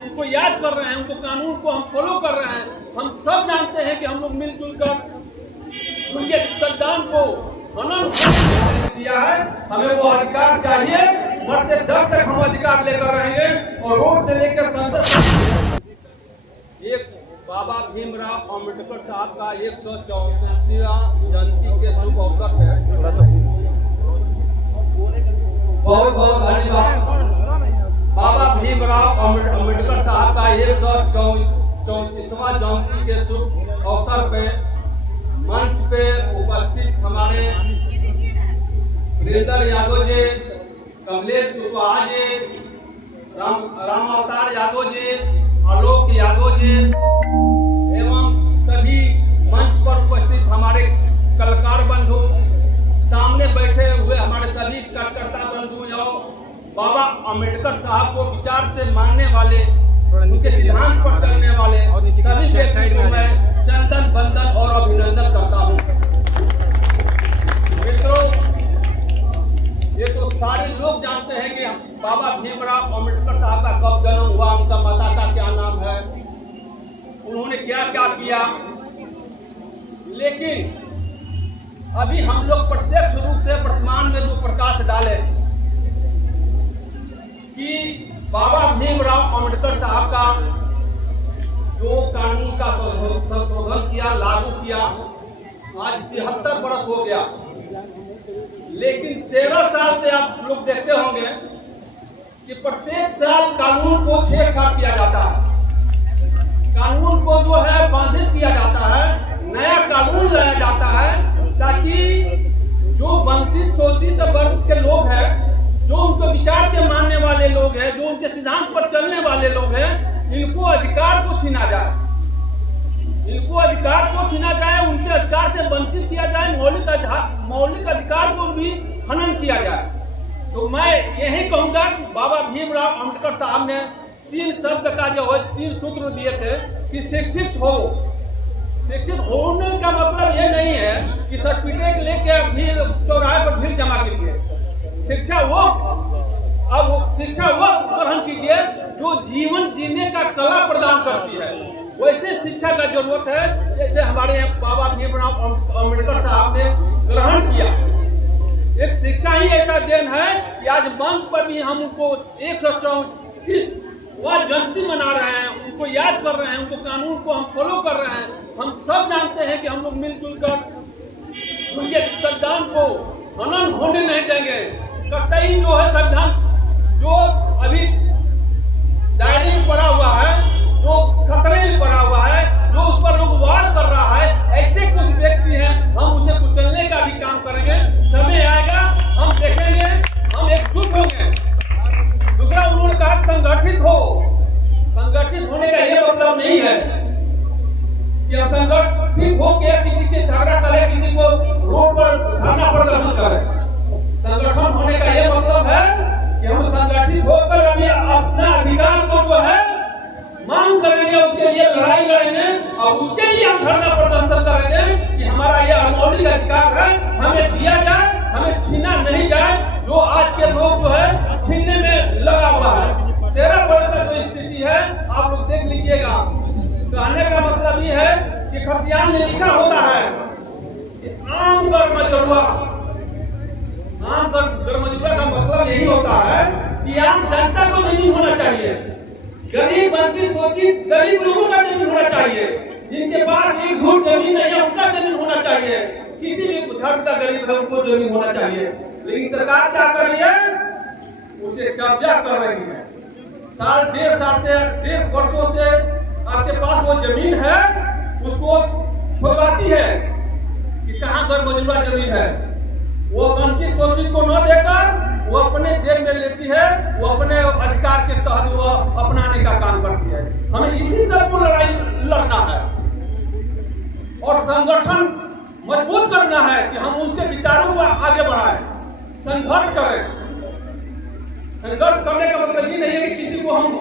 उनको याद कर रहे हैं, उनको कानून को हम फॉलो कर रहे हैं। हम सब जानते हैं कि हम लोग मिलजुल कर उनके संविधान को हनन दिया है। हमें वो अधिकार चाहिए, मरते दम तक हम अधिकार लेकर रहेंगे और रोड से लेकर संसद। एक बाबा भीमराव अम्बेडकर साहब का 134वां जयंती के शुभ अवसर है। बहुत बहुत धन्यवाद। बाबा भीमराव अम्बेडकर साहब का 134वां जयंती के शुभ अवसर पे मंच पे उपस्थित हमारे वीरेंद्र यादव जी, कमलेश कुशवाहा जी, राम अवतार यादव जी, आलोक यादव जी एवं सभी मंच पर उपस्थित हमारे कलाकार बंधु, सामने बैठे हुए हमारे सभी कार्यकर्ता बंधु और बाबा अम्बेडकर साहब को विचार से मानने वाले, उनके सिद्धांत पर चलने वाले सभी व्यक्तियों को मैं चंदन बंदन और अभिनंदन करता हूँ। मित्रों, ये तो सारे लोग जानते हैं कि बाबा भीमराव अम्बेडकर साहब का कब जन्म हुआ, उनका माता का क्या नाम है, उन्होंने क्या क्या किया। लेकिन अभी हम लोग प्रत्यक्ष रूप से वर्तमान में जो प्रकाश डाले कि बाबा भीमराव अम्बेडकर साहब का जो कानून का संशोधन किया, लागू किया, आज 73 वर्ष हो गया। लेकिन 13 साल से आप लोग देखते होंगे कि प्रत्येक साल कानून को छेड़छाड़ किया जाता है, कानून को जो है बाधित किया जाता है, नया कानून लाया जाता है ताकि जो वंचित शोषित वर्ग के लोग हैं, जो उनके विचार के मानने वाले लोग हैं, जो उनके सिद्धांत पर चलने वाले लोग हैं, इनको अधिकार को छीना जाए, इनको अधिकार को छीना जाए, उनके अधिकार से वंचित किया जाए, मौलिक अधिकार को भी हनन किया जाए। तो मैं यही कहूंगा कि बाबा भीमराव अम्बेडकर साहब ने 3 शब्द का जो है 3 सूत्र दिए थे कि शिक्षित हो। शिक्षित होने का मतलब ये नहीं है कि सर्टिफिकेट लेके भीड़ चौराहे पर भीड़ जमा कीजिए। शिक्षा वो ग्रहण कीजिए जो जीवन जीने का कला प्रदान करती है। वैसे शिक्षा का जरूरत है जैसे हमारे बाबा भीमराव अम्बेडकर साहब ने ग्रहण किया। एक शिक्षा ही ऐसा देन है कि आज मंच पर भी हम उनको 134वां जयंती मना रहे हैं, उनको याद कर रहे हैं, उनको कानून को हम फॉलो कर रहे हैं। हम सब जानते हैं कि हम लोग मिलजुल कर उनके संविधान को हनन होने नहीं देंगे। कतई जो है संविधान जो अभी डायरी में पड़ा हुआ है, जो खतरे में पड़ा हुआ है, जो उस पर लोग वार कर रहा है, ऐसे कुछ व्यक्ति हैं, हम उसे कुचलने का भी काम करेंगे। समय आएगा, हम देखेंगे, हम एकजुट होंगे। दूसरा, उन्होंने कहा संगठित हो। संगठित होने का यह मतलब नहीं है कि हम संगठित होकर किसी के झगड़ा करें, किसी को रोड पर धरना प्रदर्शन करें। संगठन होने का यह मतलब है कि हम संगठित होकर अभी अपना अधिकार को जो है मांग करेंगे, उसके लिए लड़ाई लड़ेंगे और उसके लिए हम धरना प्रदर्शन करेंगे कि हमारा यह मौलिक अधिकार है, हमें दिया जाए, हमें छीना नहीं जाए। जो आज के लोग जो है छीनने में लगा हुआ है। 13 वर्ष तक जो स्थिति है आप लोग देख लीजिएगा। कहने का मतलब ये है कि खतियान में लिखा होता है कि आम गरमजुआ का मतलब यही होता है कि आम जनता को नहीं होना चाहिए, गरीब वंचित शोषित गरीब लोगों का जमीन होना चाहिए, जिनके पास एक घूट जमीन नहीं है उनका जमीन होना चाहिए, किसी भी धर्म का गरीब है उनको जमीन होना चाहिए। लेकिन सरकार क्या कर रही है, उसे कब्जा कर रही है। 1.5 वर्षों से आपके पास वो जमीन है, उसको खुलवाती है कि कहाँ गरमजुआ जमीन है। वो वंचित शोषित को न देकर वो अपने जेब में लेती है, वो अपने अधिकार के तहत वो अपनाने का काम करती है। हमें इसी सब को लड़ाई लड़ना है और संगठन मजबूत करना है कि हम उनके विचारों को आगे बढ़ाएं, संघर्ष करें। संघर्ष करने का मतलब ये नहीं है कि किसी को हम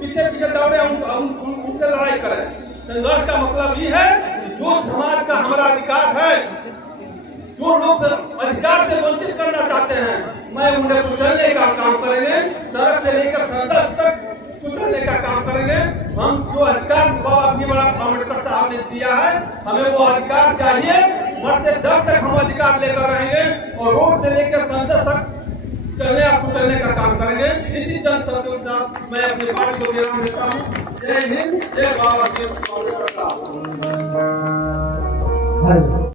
पीछे दौड़े उनसे लड़ाई करें। संघर्ष का मतलब ये है कि जो समाज का हमारा अधिकार है, जो लोग अधिकार से वंचित करना चाहते हैं, मैं उन्हें कुचलने का काम करेंगे। सड़क से लेकर संसद तक कुचलने का काम करेंगे। हम जो अधिकार बाबा भीमराव अम्बेडकर साहब ने दिया है, हमें वो अधिकार चाहिए। मरते दम तक हम अधिकार लेकर रहेंगे और रोड से लेकर संसद तक चलने और कुचलने का काम करेंगे। इसी चंद शब्दों के साथ मैं अपनी बात को विराम देता हूँ। जय हिंद, जय बाबा भीमराव अम्बेडकर साहब।